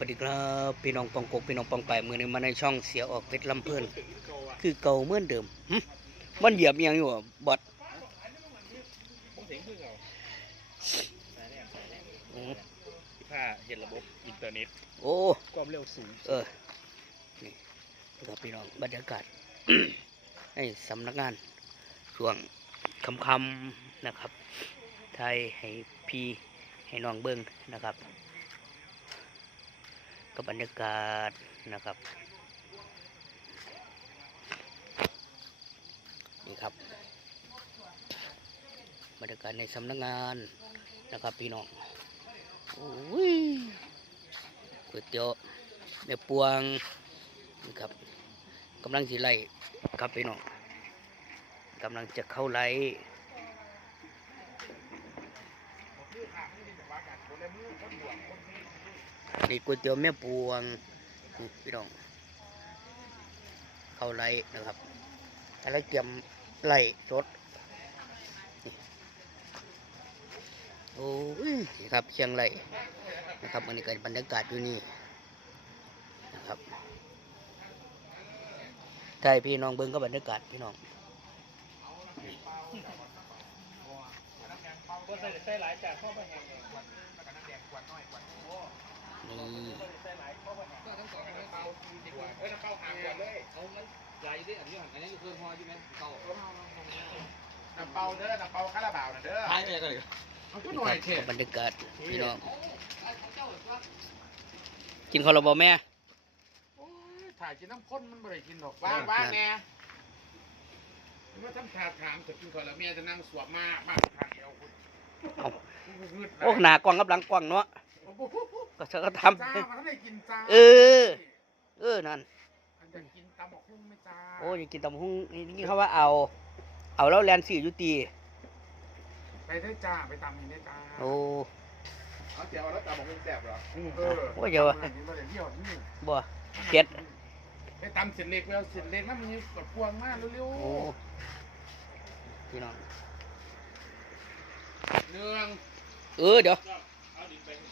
วัสดีครับพี่น้องปองกกพี่น้องปองไปมือนี้มาในช่องเสียออกเพชรลำเพลินคือเก่าเหมือนเดิมหึมันเหยียบอิหยังอยู่อะบอดผมเสียงคือเก่าสายแรกสายแรกอืมที่ผ้าเห็นระบบอินเทอร์เน็ตโอ้ความเร็วสูงเออนี่ครับพี่น้องบรรยากาศในสำนักงานช่วงคำคำๆนะครับไทยให้พี่ให้น้องเบิ้งนะครับ กับบรรยากาศนะครับ นี่ครับ บรรยากาศในสำนักงานนะครับพี่น้องโอ้ยก๋วยเตี๋ยวแม่ปวงนี่ครับกำลังสิไล่ครับพี่น้องกำลังจะเข้าไล่นี่ นี่ก๋วยเตี๋ยวแม่ปวงนี่พี่น้องเข้าไล่นะครับอะไรเตรียมไล่สดโอ้ยนะครับเชียงไรนะครับอันนี้ก็บรรยากาศอยู่นี่นะครับใช่พี่น้องเบิ้งก็บรรยากาศพี่น้องก็ใส่ใส่หลายจากเข้าไปแหงนี่ใส่หลายเข้าไปแหงก็ มีก็ทั้งสองทั้งเปาเอ้ยน้ำเปาห่างกันเลยเอามันใหญ่ดิอันนี้อันนี้คือพอใช่ไหมเก่าน้ำเปาเด้อน้ำเปาคาราบาวน่ะเด้อท้ายไปเลยเอาขึ้นหน่อยเถอะบบรรยากาศพี่น้องกินข้าราบ่แม่ถ่ายกินน้ำข้นมันไม่ได้กินหรอกว่างว่างแน่เมื่อทำถาถามจะกินก่อนแล้วเมียจะนั่งสวบมาบ้างทางเดียวคุณโอ้หนากล้องกับหลังกล้องเนาะ ก็เธอก็ทจ้ามันได้กินจ้าเออำเออนั่น มันจะกินตำบักหุ่งไหม่จ้าโอ้ยกินตำหุ้งนี่นี่เขาว่าเอา เอาแล้วแลนสี่อยุตีไปได้จ้าไปตำเห็นได้จ้าโอ้เอาเดี๋ยวแล้วตำบักหุ่งแซ่บเหรอเออโอ้ยเดี๋ยวมันเดี๋ยวเที่ยวนี่บ่ เผ็ด ไปตำเส้นเล็กแล้วเส้นเล็กมันมีกดพวงมากเร็วโอ้พี่น้องๆเรื่องเออเดี๋ยวเอาดินไปก้อ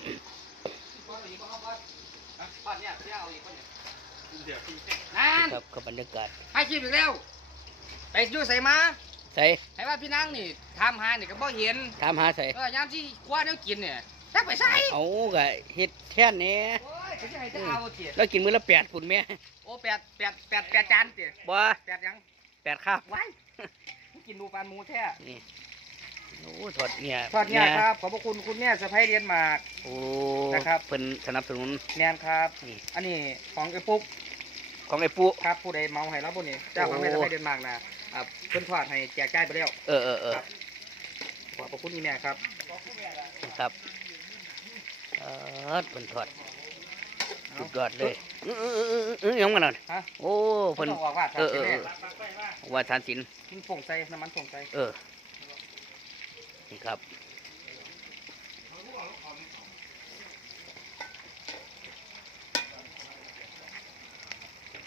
นอีกก้อนก้อนก้อนเนี่ยที่เอาอีกก้อนเนี่ยเดี๋ยวพี่นั่นครับกับบรรยากาศให้คลิปอีกแล้ว ไปอยู่ใส่มาใส่ให้ว่าพี่นางนี่ทำหานี่ก็บ่เห็นถามหาใส่เออยามที่คว้าเนี่ยกินเนี่ยจักไปใส่เอาก็เฮ็ดแค่นี้โอ้ยจะให้จะเอาเตี๋ยแล้วกินมื้อละแปดฝุ่นแม่โอ้แปดแปดแปดแปดจานเตี๋ยบ่แปดยังแปดครับไว้กินดูปานหมูแท้นี่ โอ้ถอดเนี่ยทอดเนี่ยครับขอบพระคุณคุณแม่สะพ้ายเรียนหมาก โอ้นะครับ เพิ่นสนับสนุน แนนครับ นี่ อันนี้ของไอ้ปุ๊กของไอ้ปุ๊ ครับผู้ใดเมาให้รับบุญนี่เจ้าของแม่โอ้สะพ้ายเรียนหมากนะอ่าเพิ่นทอดให้แจกจ่ายไปแล้วเออเออเออขอบพระคุณนี่แม่ครับครับเออเพิ่นถอดสุดยอดเลยเออเออเออเออเออยังกันน่ะฮะโอ้เพิ่นต้องออกว่าเออเออเออว่าทานศิลป์กินผงใส่น้ำมันผงใส่เออนี่ ครับ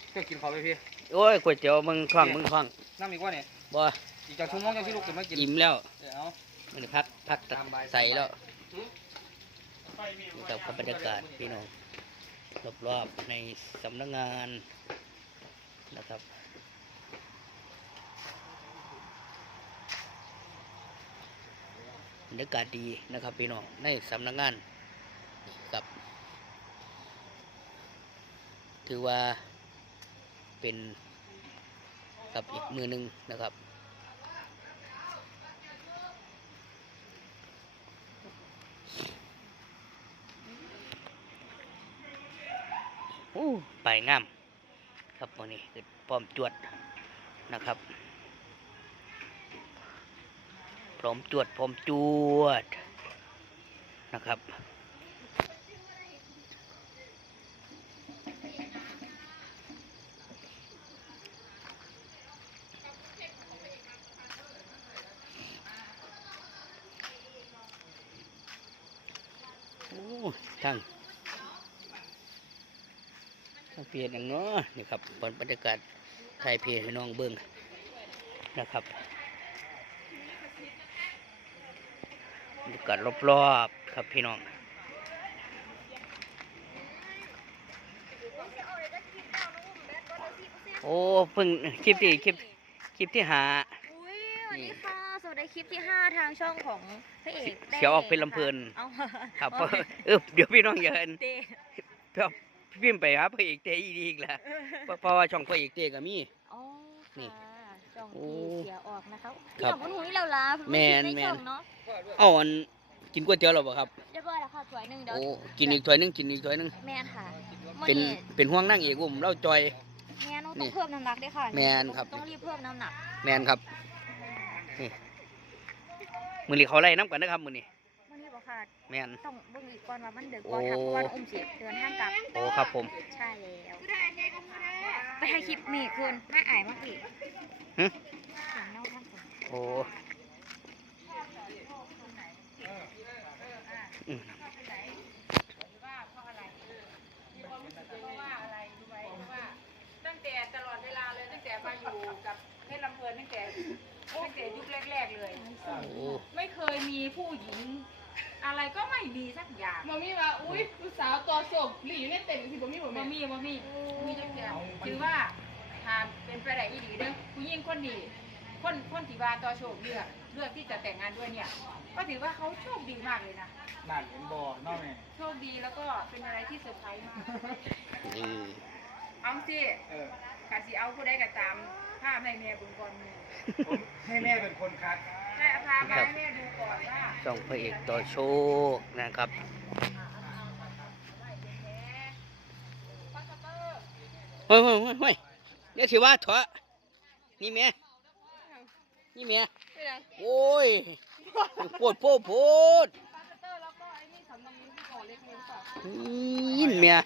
เพื่อกินเขาไปพี่โอ้ยก๋วยเตี๋ยวมึงคล่องมึงคล่องน้ำอีกว่าเนี่ยบ่อีกจากชั่วโมงยังที่ลูกจะมากินอิ่มแล้วเดี๋ยวเอามันพักพักตามใบใส่แล้วนี่ครับกับบรรยากาศพี่น้องรอบๆในสำนักงานนะครับ รรยากาศดีนะครับพี่น้องในสำนักงานครับถือว่าเป็นกับอีกมือหนึ่งนะครับโอ้ไปงาม ครับวันนี้พร้อมจวดนะครับ พร้อมจวดพร้อมจวดนะครับ โอ้ทั้งเปลี่ยนอย่างเนาะนี่ครับบรรยากาศไทยเพจให้น้องเบิ้งนะครับ บรรยากาศรอบๆครับพี่น้องโอ้เพิ่งคลิปที่คลิปคลิปที่หาอุ้ยสวัสดีค่ะสวัสดีคลิปที่ห้าทางช่องของพระเอกเขียวออกเป็นลำเพลินครับเออเดี๋ยวพี่น้องเย่าเอินเพิ่มไปครับพระเอกเตอีอีกแล้วเพราะว่าช่องพระเอกเตก็มีนี่ ช่องโอ้ที่เสียออกนะคะครับพี่ของคุณหุยเราลาแม่นไได้แม่นส่งเนาะเอาอันกินก๋วยเตี๋ยวหรอเปล่าครับเรียบร้อยแล้วค่ะถ้วยหนึ่งเดี๋ยวโอ้กินอีกถ้วยหนึงกินอีกถ้วยหนึงแม่นค่ะมื้อเป็นนี้เป็นห่วงนั่งเอกอุ้มเล่าจอยแม่นต้องนี่เพิ่มน้ำหนักด้วยค่ะแม่นครับต้องรีบเพิ่มน้ำหนักแมนครับนี่มือนี้เขาไล่น้ำกันนะครับมือนี้วันนี้บอกค่ะแมนต้องเบิ่งอีกก่อนว่ามันเดือดโอ้ก่อนค่ะเพราะว่าอุ้มเสียเดินทางกลับโอ้ครับผมใช่แล้วไปถ่ายคลิปมีคืนไม่อายมากอีก หึเสียงเน่าทั้งคนโอ้อืมตั้งแต่ตลอดเวลาเลยตั้งแต่มาอยู่กับเพชรลำเพลินตั้งแต่ตั้งแต่ยุคแรกๆเลยโอ้ไม่เคยมีผู้หญิง อะไรก็ไม่มีสักอย่างมามีว่า อุ้ยลูกสาวตัวโศกหลีอยู่ในเต็นท์ที่บ่มีบ่บ่แม่มีบ่มีมีจักอย่างถือว่า หาเป็นไปได้อีหลีเด้อผู้หญิงคนดีคนคนที่ว่าต่อโชคเลือกเลือกที่จะแต่งงานด้วยเนี่ย ก็ถือว่าเขาโชคดีมากเลยนะนั่นเห็นบ่เนอกแม่ โชคดีแล้วก็เป็นอะไรที่เซอร์ไพรส์มากนี่ เอาสิเออขาสิเอาผู้ใดก็ตามผ้าแม่แม่บุญก่อนหมู่ผมให้แม่เป็นคนคัด ใช่เอาพามาให้แม่ดูก่อนว่า ช่องพระเอกต่อโชคนะครับ เฮ้ยเฮ้ยเฮ้ยเฮ้ย เดี๋ยวสิว่าเถอะนี่แม่นี่แม่โอ้ยปวดโพดโพดยินเมีย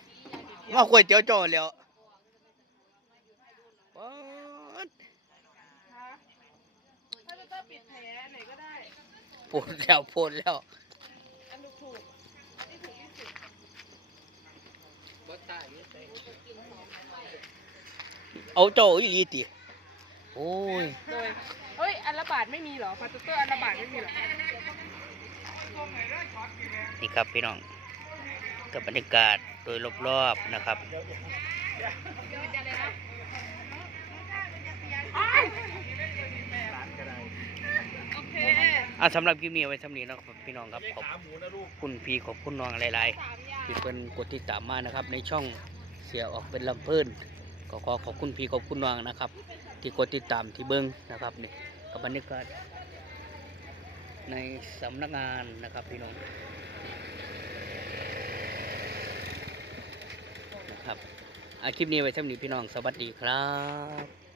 มาคุยเจ้าจ่อแล้วปอดปวดแล้วปวดแล้วอันถูกถูกที่ถูกที่ เอาเจ้าอีหลีติโอ้ยโดยเฮ้ยอันละบาทไม่มีเหรอพาสเตอร์อันละบาทไม่มีเหรอนี่ครับพี่น้องกับบรรยากาศโดยรอบๆนะครับโอเคอะสำหรับคลิปนี้เอาไว้สำนี้เนาะครับพี่น้องครับขอบคุณพี่ขอบคุณน้องหลายๆที่เป็นกดติดตามมานะครับ ในช่องเสียออกเป็นลำเพิ่น ก็ขอขอบคุณพี่ขอบคุณน้องนะครับ ที่กดติดตามที่เบิ้งนะครับนี่กับบรรยากาศในสำนักงานนะครับพี่น้องนะครับอาคลิปนี้ไว้ท่านี้พี่น้องสวัสดีครับ